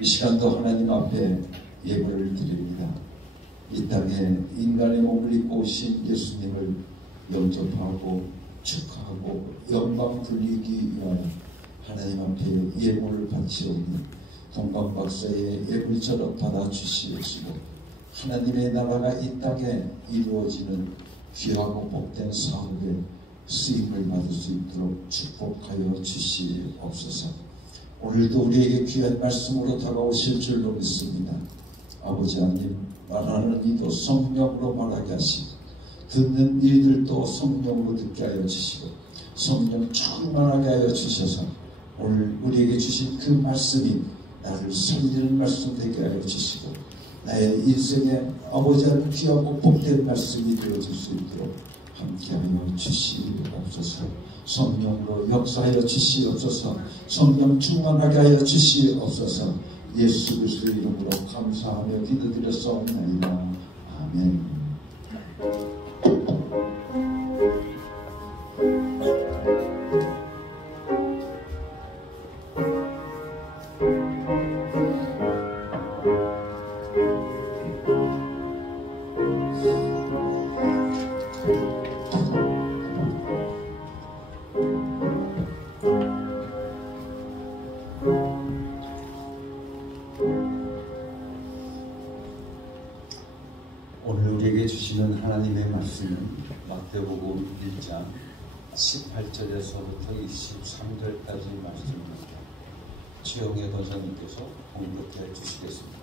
이 시간도 하나님 앞에 예배를 드립니다. 이 땅에 인간의 몸을 입고 오신 예수님을 영접하고 축하하고 영광 돌리기 위하여 하나님 앞에 예물을 바치오니 동방 박사의 예물처럼 받아주시옵시고 하나님의 나라가 이 땅에 이루어지는 귀하고 복된 사업에 쓰임을 받을 수 있도록 축복하여 주시옵소서. 오늘도 우리에게 귀한 말씀으로 다가오실 줄로 믿습니다. 아버지 하나님, 말하는 이도 성령으로 말하게 하시고 듣는 이들도 성령으로 듣게 하여 주시고 성령 충만하게 하여 주셔서 오늘 우리에게 주신 그 말씀이 나를 살리는 말씀 되게 하여 주시고 나의 인생에 아버지 하나님 귀하고 복된 말씀이 되어질 수 있도록 함께하여 주시옵소서. 성령으로 역사하여 주시옵소서. 성령 충만하게 하여 주시옵소서. 예수 그리스도의 이름으로 감사하며 기도드렸사옵나이다. 아멘. 오늘 우리에게 주시는 하나님의 말씀은 마태복음 1장 18절에서부터 23절까지 말씀입니다. 최영애 권사님께서 공독해 주시겠습니다.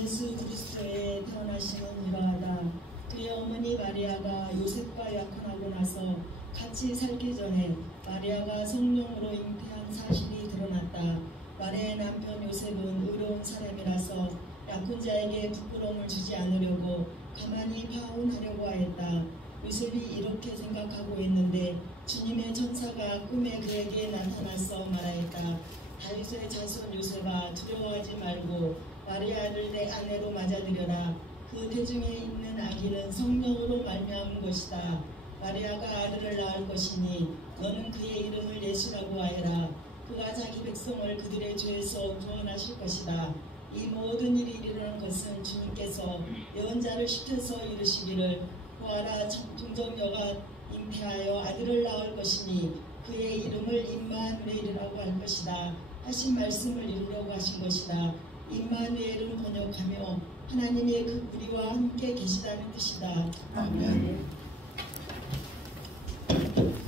예수 그리스도의 태어나심은 이러하다. 그의 어머니 마리아가 요셉과 약혼하고 나서 같이 살기 전에 마리아가 성령으로 잉태한 사실이 드러났다. 마리아의 남편 요셉은 의로운 사람이라서 약혼자에게 부끄러움을 주지 않으려고 가만히 파혼하려고 하였다. 요셉이 이렇게 생각하고 있는데 주님의 천사가 꿈에 그에게 나타나서 말하였다. 다윗의 자손 요셉아, 두려워하지 말고 마리아를 내 아내로 맞아들여라. 그 태중에 있는 아기는 성령으로 말미암은 것이다. 마리아가 아들을 낳을 것이니 너는 그의 이름을 예수라고 하여라. 그가 자기 백성을 그들의 죄에서 구원하실 것이다. 이 모든 일이 이르는 것은 주님께서 예언자를 시켜서 이르시기를 보아라, 동정녀가 잉태하여 아들을 낳을 것이니 그의 이름을 임마누엘이라고 할 것이다 하신 말씀을 이루려고 하신 것이다. 임마누엘은 번역하며 하나님의 그 우리와 함께 계시다는 뜻이다. 아멘.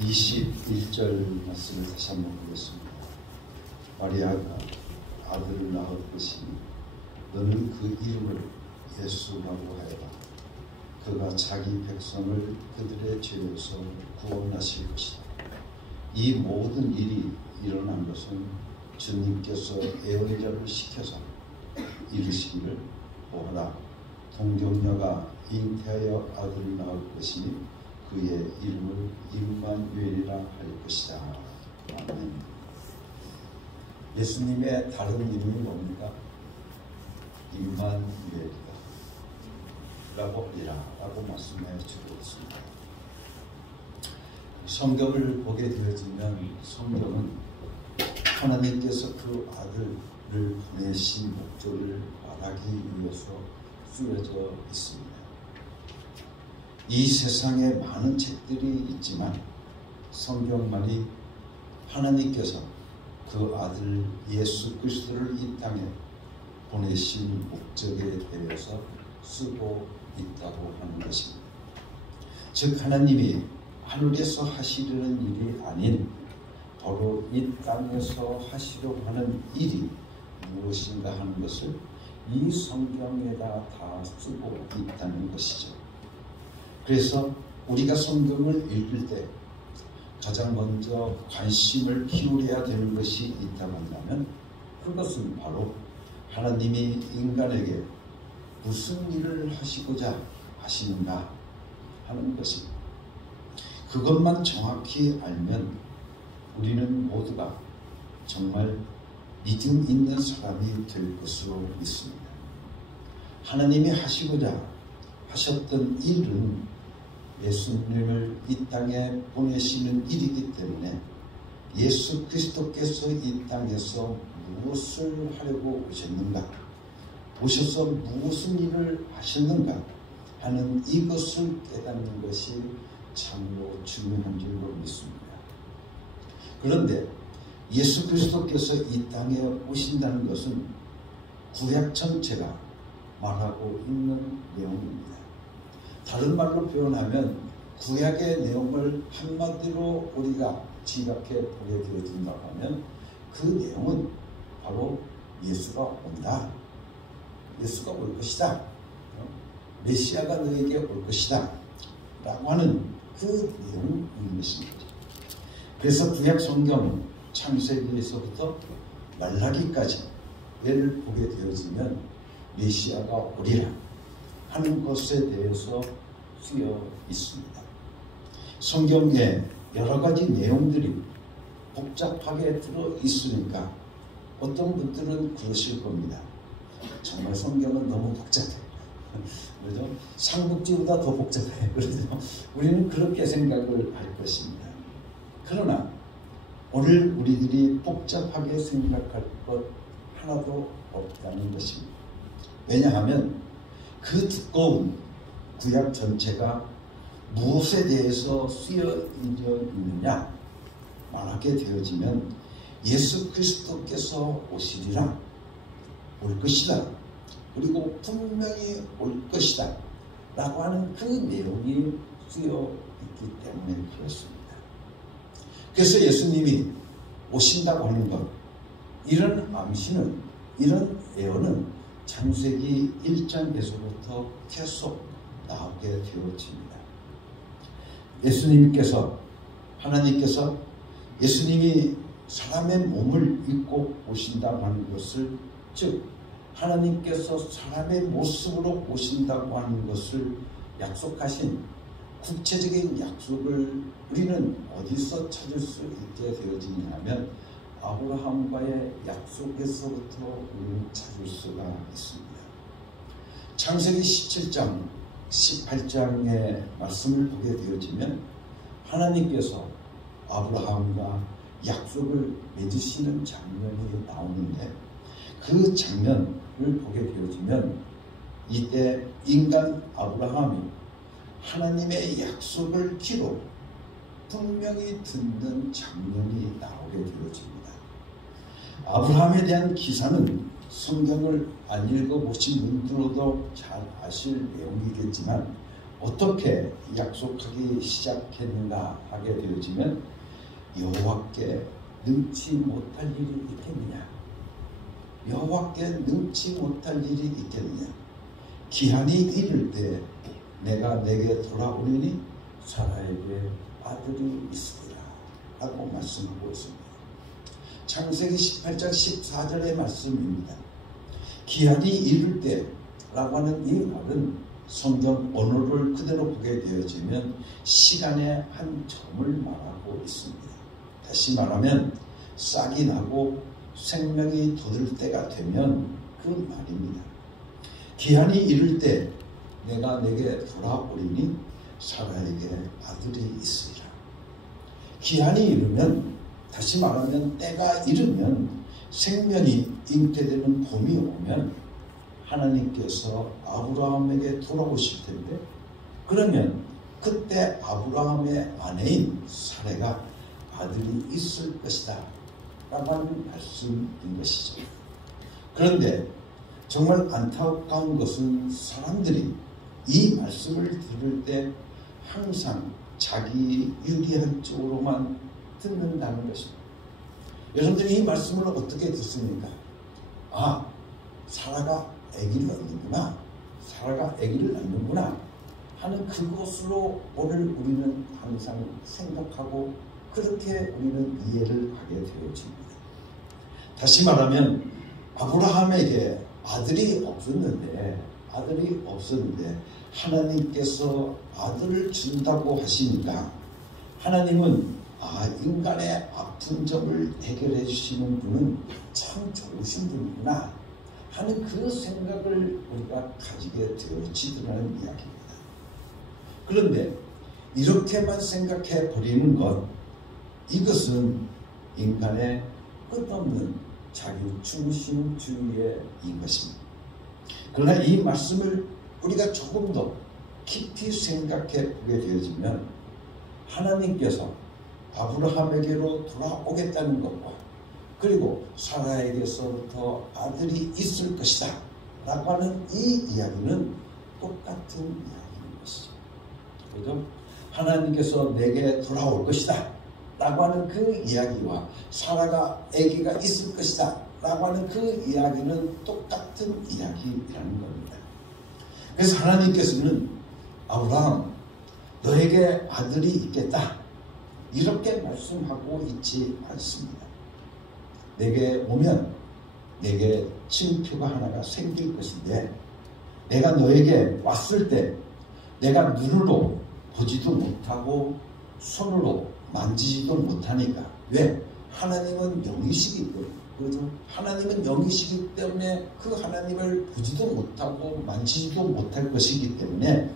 21절 말씀을 다시 한번 보겠습니다. 마리아가 아들을 낳을 것이니 너는 그 이름을 예수라고 하여라. 그가 자기 백성을 그들의 죄에서 구원하실 것이다. 이 모든 일이 일어난 것은 주님께서 예언자를 시켜서 이르시기를 보아라, 동정녀가 잉태하여 아들을 낳을 것이니 그의 이름을 임마누엘이라 할 것이다. 아멘. 예수님의 다른 이름이 뭡니까? 임마누엘이다 라고 하리라 라고 말씀해 주고 있습니다. 성경을 보게 되어지면 성경은 하나님께서 그 아들을 보내신 목적을 말하기 위해서 쓰여져 있습니다. 이 세상에 많은 책들이 있지만 성경만이 하나님께서 그 아들 예수 그리스도를 이 땅에 보내신 목적에 대해서 쓰고 있다고 하는 것입니다. 즉 하나님이 하늘에서 하시려는 일이 아닌 바로 이 땅에서 하시려고 하는 일이 무엇인가 하는 것을 이 성경에다 다 쓰고 있다는 것이죠. 그래서 우리가 성경을 읽을 때 가장 먼저 관심을 기울여야 되는 것이 있다고 한다면 그것은 바로 하나님이 인간에게 무슨 일을 하시고자 하시는가 하는 것입니다. 그것만 정확히 알면 우리는 모두가 정말 믿음 있는 사람이 될 것으로 믿습니다. 하나님이 하시고자 하셨던 일은 예수님을 이 땅에 보내시는 일이기 때문에 예수 그리스도께서 이 땅에서 무엇을 하려고 오셨는가, 오셔서 무슨 일을 하셨는가 하는 이것을 깨닫는 것이 참으로 중요한 줄로 믿습니다. 그런데 예수 그리스도께서 이 땅에 오신다는 것은 구약 전체가 말하고 있는 내용입니다. 다른 말로 표현하면 구약의 내용을 한마디로 우리가 지각해 보게 되어진다고 하면 그 내용은 바로 예수가 온다, 예수가 올 것이다, 메시아가 너에게 올 것이다 라고 하는 그 내용인 것입니다. 그래서 구약 성경은 창세기에서부터 말라기까지 예를 보게 되어지면 메시아가 오리라 하는 것에 대해서 쓰여 있습니다. 성경에 여러 가지 내용들이 복잡하게 들어 있으니까 어떤 분들은 그러실 겁니다. 정말 성경은 너무 복잡해. 그렇죠? 삼국지보다 더 복잡해. 그렇죠? 우리는 그렇게 생각을 할 것입니다. 그러나 오늘 우리들이 복잡하게 생각할 것 하나도 없다는 것입니다. 왜냐하면 그 두꺼운 구약 전체가 무엇에 대해서 쓰여 있느냐 말하게 되어지면 예수 그리스도께서 오시리라, 올 것이다, 그리고 분명히 올 것이다 라고 하는 그 내용이 쓰여 있기 때문에 그렇습니다. 그래서 예수님이 오신다고 하는 것, 이런 암시는, 이런 예언은 창세기 1장에서부터 계속 나오게 되어집니다. 하나님께서 예수님이 사람의 몸을 입고 오신다고 하는 것을, 즉 하나님께서 사람의 모습으로 오신다고 하는 것을 약속하신 구체적인 약속을 우리는 어디서 찾을 수 있게 되어지냐면 아브라함과의 약속에서부터 우리는 찾을 수가 있습니다. 창세기 17장, 18장의 말씀을 보게 되어지면 하나님께서 아브라함과 약속을 맺으시는 장면이 나오는데, 그 장면을 보게 되어지면 이때 인간 아브라함이 하나님의 약속을 귀로 분명히 듣는 장면이 나오게 되어집니다. 아브라함에 대한 기사는 성경을 안 읽어보신 분들도 잘 아실 내용이겠지만 어떻게 약속하기 시작했는가 하게 되어지면 여호와께 능치 못할 일이 있겠느냐, 여호와께 능치 못할 일이 있겠느냐, 기한이 이를 때 내가 내게 돌아오리니 사라에게 아들이 있으리라 라고 말씀하고 있습니다. 창세기 18장 14절의 말씀입니다. 기한이 이를 때 라고 하는 이 말은 성경 언어를 그대로 보게 되어지면 시간의 한 점을 말하고 있습니다. 다시 말하면 싹이 나고 생명이 돋을 때가 되면 그 말입니다. 기한이 이를 때 내가 내게 돌아오리니 사라에게 아들이 있으리라. 기한이 이르면, 다시 말하면 때가 이르면, 생명이 잉태되는 봄이 오면 하나님께서 아브라함에게 돌아오실 텐데, 그러면 그때 아브라함의 아내인 사레가 아들이 있을 것이다 라고 하는 말씀인 것이죠. 그런데 정말 안타까운 것은 사람들이 이 말씀을 들을 때 항상 자기 유리한 쪽으로만 듣는다는 것입니다. 여러분들이 이 말씀을 어떻게 듣습니까? 아, 사라가 아기를 낳는구나, 사라가 아기를 낳는구나 하는 그것으로 오늘 우리는 항상 생각하고 그렇게 우리는 이해를 하게 되어집니다. 다시 말하면 아브라함에게 아들이 없었는데 하나님께서 아들을 준다고 하시니까 하나님은 인간의 아픈 점을 해결해 주시는 분은 참 좋으신 분이구나 하는 그 생각을 우리가 가지게 되어지더라는 이야기입니다. 그런데 이렇게만 생각해 버리는 것, 이것은 인간의 끝없는 자기중심주의인 것입니다. 그러나 이 말씀을 우리가 조금 더 깊이 생각해 보게 되어지면 하나님께서 아브라함에게로 돌아오겠다는 것과 그리고 사라에게서부터 아들이 있을 것이다 라고 하는 이 이야기는 똑같은 이야기인 것이죠. 그죠? 하나님께서 내게 돌아올 것이다 라고 하는 그 이야기와 사라가 아기가 있을 것이다 라고 하는 그 이야기는 똑같은 이야기라는 겁니다. 그래서 하나님께서는 아브라함 너에게 아들이 있겠다 이렇게 말씀하고 있지 않습니다. 내게 오면 내게 침표가 하나가 생길 것인데 내가 너에게 왔을 때 내가 눈으로 보지도 못하고 손으로 만지지도 못하니까. 왜? 하나님은 영이시기 때문에. 그렇죠? 하나님은 영이시기 때문에 그 하나님을 보지도 못하고 만지지도 못할 것이기 때문에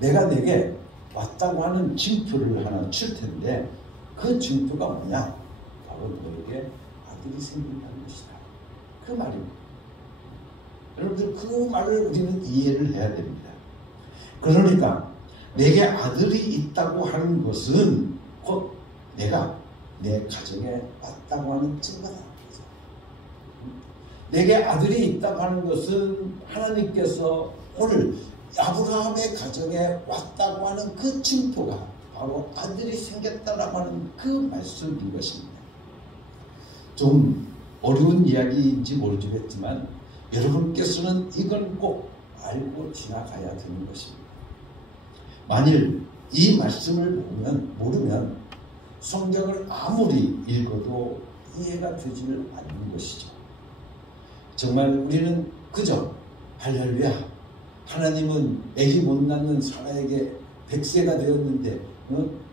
내가 내게 왔다고 하는 징표를 하나 줄 텐데 그 징표가 뭐냐? 바로 너에게 아들이 생긴다는 것이다. 그 말입니다. 여러분들 그 말을 우리는 이해를 해야 됩니다. 그러니까 내게 아들이 있다고 하는 것은 곧 내가 내 가정에 왔다고 하는 증거다. 내게 아들이 있다고 하는 것은 하나님께서 오늘 아브라함의 가정에 왔다고 하는 그 징표가 바로 아들이 생겼다라고 하는 그 말씀인 것입니다. 좀 어려운 이야기인지 모르겠지만 여러분께서는 이건 꼭 알고 지나가야 되는 것입니다. 만일 이 말씀을 모르면 성경을 아무리 읽어도 이해가 되지를 않는 것이죠. 정말 우리는 그저 할렐루야 하나님은 아기 못 낳는 사라에게 100세가 되었는데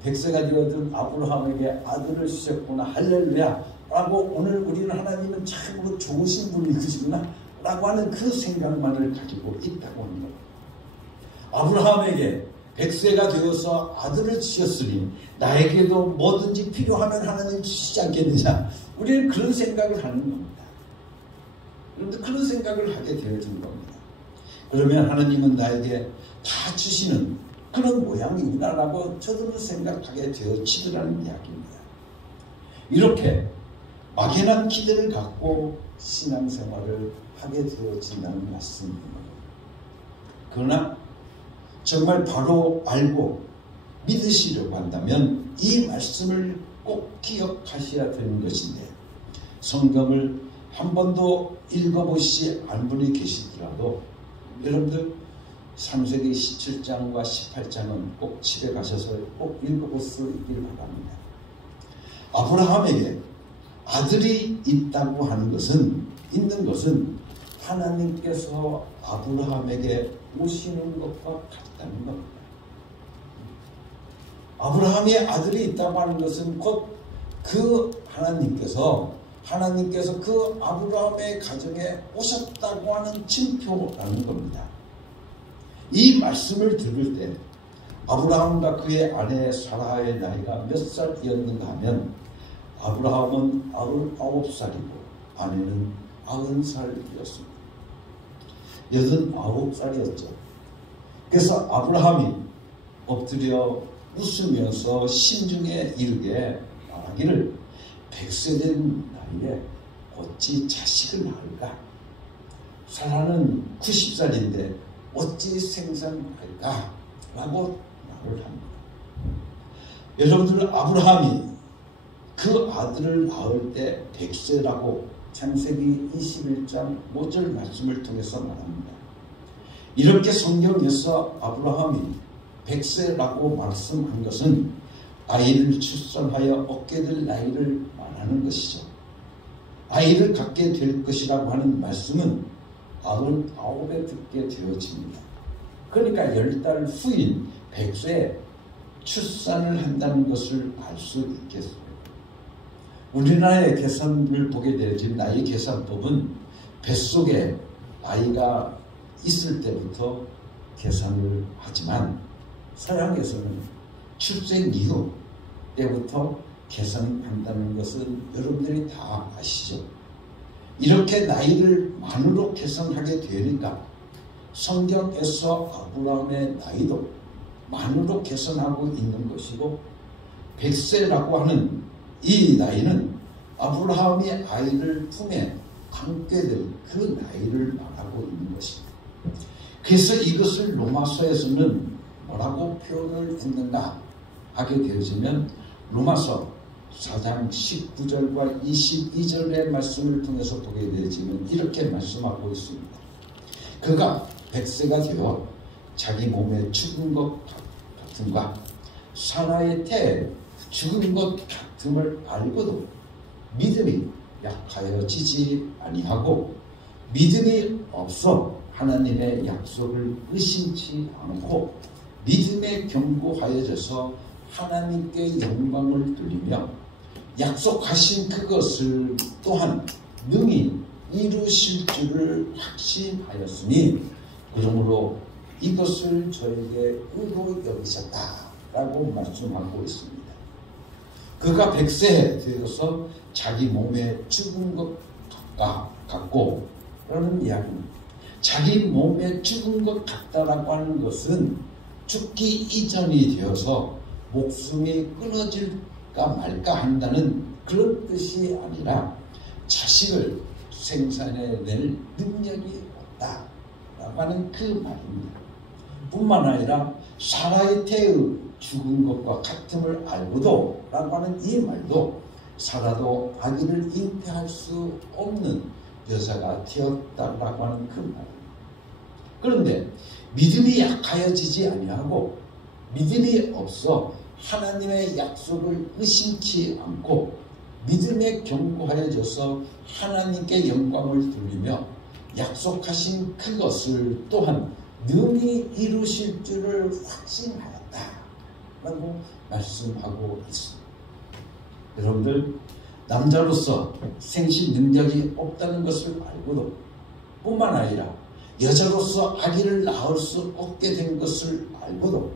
100세가 되었던 아브라함에게 아들을 주셨구나 할렐루야 라고 오늘 우리는 하나님은 참으로 좋으신 분이시구나 라고 하는 그 생각만을 가지고 있다고 하는 겁니다. 아브라함에게 100세가 되어서 아들을 주셨으니 나에게도 뭐든지 필요하면 하나님 주시지 않겠느냐. 우리는 그런 생각을 하는 겁니다. 그런데 그런 생각을 하게 되어진 겁니다. 그러면 하나님은 나에게 다 주시는 그런 모양이구나라고 저도 생각하게 되어지더라는 이야기입니다. 이렇게 막연한 기대를 갖고 신앙생활을 하게 되어진다는 말씀입니다. 그러나 정말 바로 알고 믿으시려고 한다면 이 말씀을 꼭 기억하셔야 되는 것인데 성경을 한 번도 읽어보시지 않은 분이 계시더라도 여러분들 창세기 17장과 18장은 꼭 집에 가셔서 꼭 읽어볼 수 있길 바랍니다. 아브라함에게 아들이 있다고 하는 것은 있는 것은 하나님께서 아브라함에게 오시는 것과 같다는 겁니다. 아브라함의 아들이 있다고 하는 것은 곧 그 하나님께서 그 아브라함의 가정에 오셨다고 하는 징표라는 겁니다. 이 말씀을 들을 때 아브라함과 그의 아내 사라의 나이가 몇 살이었는가 하면 아브라함은 99살이고 아내는 90살이었습니다. 89살이었죠. 그래서 아브라함이 엎드려 웃으면서 심중에 이르게 말하기를 100세 된 나이에 어찌 자식을 낳을까? 사라는 90살인데 어찌 생산할까? 라고 말을 합니다. 여러분들 아브라함이 그 아들을 낳을 때 100세라고 창세기 21장 5절 말씀을 통해서 말합니다. 이렇게 성경에서 아브라함이 100세라고 말씀한 것은 아이를 출산하여 얻게 될 나이를 말하는 것이죠. 아이를 갖게 될 것이라고 하는 말씀은 99에 듣게 되어집니다. 그러니까 10달 후인 100세에 출산을 한다는 것을 알 수 있겠습니다. 우리나라의 계산을 보게 되어진 나이 계산법은 뱃속에 아이가 있을 때부터 계산을 하지만 서양에서는 출생 이후 때부터 계산한다는 것은 여러분들이 다 아시죠? 이렇게 나이를 만으로 계산하게 되니까 성경에서 아브라함의 나이도 만으로 계산하고 있는 것이고 100세라고 하는 이 나이는 아브라함이 아이를 품에 안게 될 그 나이를 말하고 있는 것입니다. 그래서 이것을 로마서에서는 뭐라고 표현을 했는가 하게 되어지면 로마서 4장 19절과 22절의 말씀을 통해서 보게 되어지면 이렇게 말씀하고 있습니다. 그가 100세가 되어 자기 몸에 죽은 것 같음과 사라의 태에 죽은 것 같음을 알고도 믿음이 약하여지지 아니하고 믿음이 없어 하나님의 약속을 의심치 않고 믿음에 견고하여져서 하나님께 영광을 돌리며 약속하신 그것을 또한 능히 이루실 줄을 확신하였으니 그러므로 이것을 저에게 의로 여기셨다라고 말씀하고 있습니다. 그가 100세 되어서 자기 몸에 죽은 것 같고 라는 이야기입니다. 자기 몸에 죽은 것 같다라고 하는 것은 죽기 이전이 되어서 목숨이 끊어질까 말까 한다는 그런 뜻이 아니라 자식을 생산해낼 능력이 없다라고 하는 그 말입니다. 뿐만 아니라 사라의 태의 죽은 것과 같음을 알고도 라고 하는 이 말도 사라도 아기를 잉태할 수 없는 여자가 되었다라고 하는 그 말입니다. 그런데 믿음이 약하여지지 아니하고 믿음이 없어 하나님의 약속을 의심치 않고 믿음에 견고하여져서 하나님께 영광을 돌리며 약속하신 그것을 또한 능히 이루실 줄을 확신하였다라고 말씀하고 있습니다. 여러분들 남자로서 생식 능력이 없다는 것을 알고도 뿐만 아니라 여자로서 아기를 낳을 수 없게 된 것을 알고도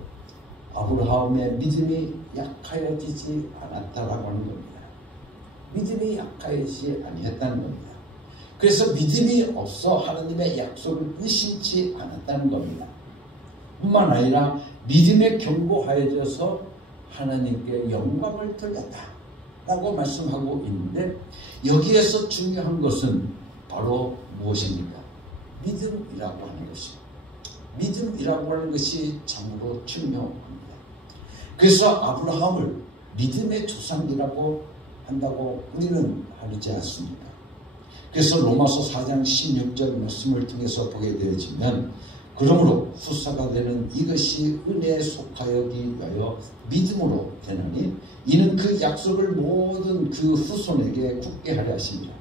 아브라함의 믿음이 약하여지지 않았다라고 하는 겁니다. 믿음이 약하여지지 아니했다는 겁니다. 그래서 믿음이 없어 하나님의 약속을 의심치 않았다는 겁니다. 뿐만 아니라 믿음에 견고하여져서 하나님께 영광을 돌렸다라고 말씀하고 있는데 여기에서 중요한 것은 바로 무엇입니까? 믿음이라고 하는 것입니다. 믿음이라고 하는 것이 참으로 중요합니다. 그래서 아브라함을 믿음의 조상이라고 한다고 우리는 하지 않습니까? 그래서 로마서 4장 16절 말씀을 통해서 보게 되어지면 그러므로 후사가 되는 이것이 은혜에 속하여기 위하여 믿음으로 되나니 이는 그 약속을 모든 그 후손에게 굳게 하려 하십니다.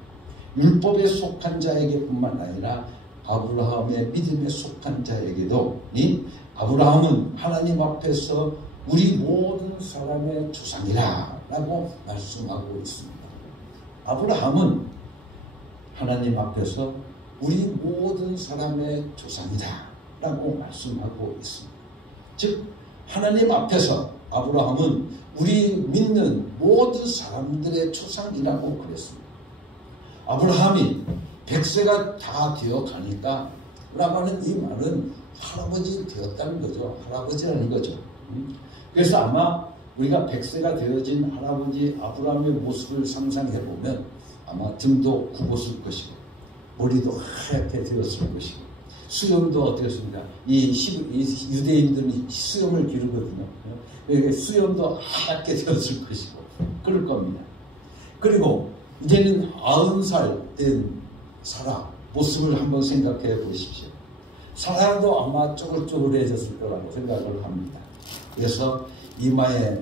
율법에 속한 자에게 뿐만 아니라 아브라함의 믿음에 속한 자에게도 아브라함은 하나님 앞에서 우리 모든 사람의 조상이라 라고 말씀하고 있습니다. 아브라함은 하나님 앞에서 우리 모든 사람의 조상이다 라고 말씀하고 있습니다. 즉 하나님 앞에서 아브라함은 우리 믿는 모든 사람들의 조상이라고 그랬습니다. 아브라함이 100세가 다 되어 가니까 라고 하는 이 말은 할아버지 되었다는 거죠. 할아버지라는 거죠. 그래서 아마 우리가 100세가 되어진 할아버지 아브라함의 모습을 상상해 보면 아마 등도 굽었을 것이고 머리도 하얗게 되었을 것이고 수염도 어떻겠습니까? 이 유대인들은 수염을 기르거든요. 수염도 하얗게 되었을 것이고 그럴 겁니다. 그리고 이제는 90살 된 사라 모습을 한번 생각해 보십시오. 사라도 아마 쪼글쪼글해졌을 거라고 생각을 합니다. 그래서 이마에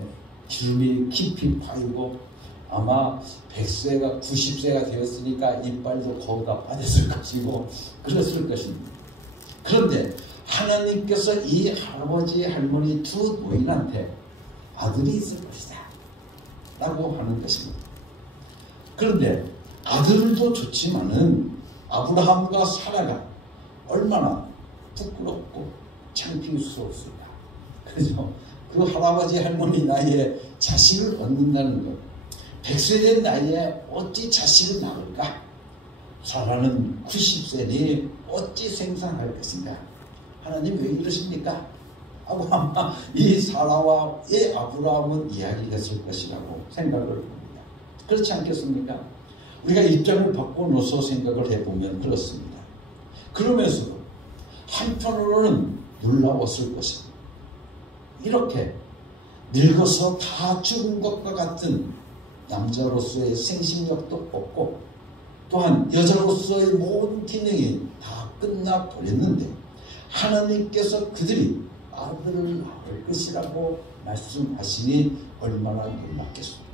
주름이 깊이 파이고 아마 100세가 90세가 되었으니까 이빨도 거가 빠졌을 것이고 그랬을 것입니다. 그런데 하나님께서 이 할아버지 할머니 두 노인한테 아들이 있을 것이다 라고 하는 것입니다. 그런데 아들도 좋지만은 아브라함과 사라가 얼마나 부끄럽고 창피스러웠을까. 그죠? 그 할아버지 할머니 나이에 자식을 얻는다는 것. 100세 된 나이에 어찌 자식을 낳을까? 사라는 90세니 어찌 생산할 것인가? 하나님 왜 이러십니까? 하고 아마 이 사라와의 아브라함은 이야기했을 것이라고 생각을 합니다. 그렇지 않겠습니까? 우리가 입장을 바꿔놓아서 생각을 해보면 그렇습니다. 그러면서도 한편으로는 놀라웠을 것입니다. 이렇게 늙어서 다 죽은 것과 같은 남자로서의 생식력도 없고 또한 여자로서의 모든 기능이 다 끝나버렸는데 하나님께서 그들이 아들을 낳을 것이라고 말씀하시니 얼마나 놀랐겠습니까?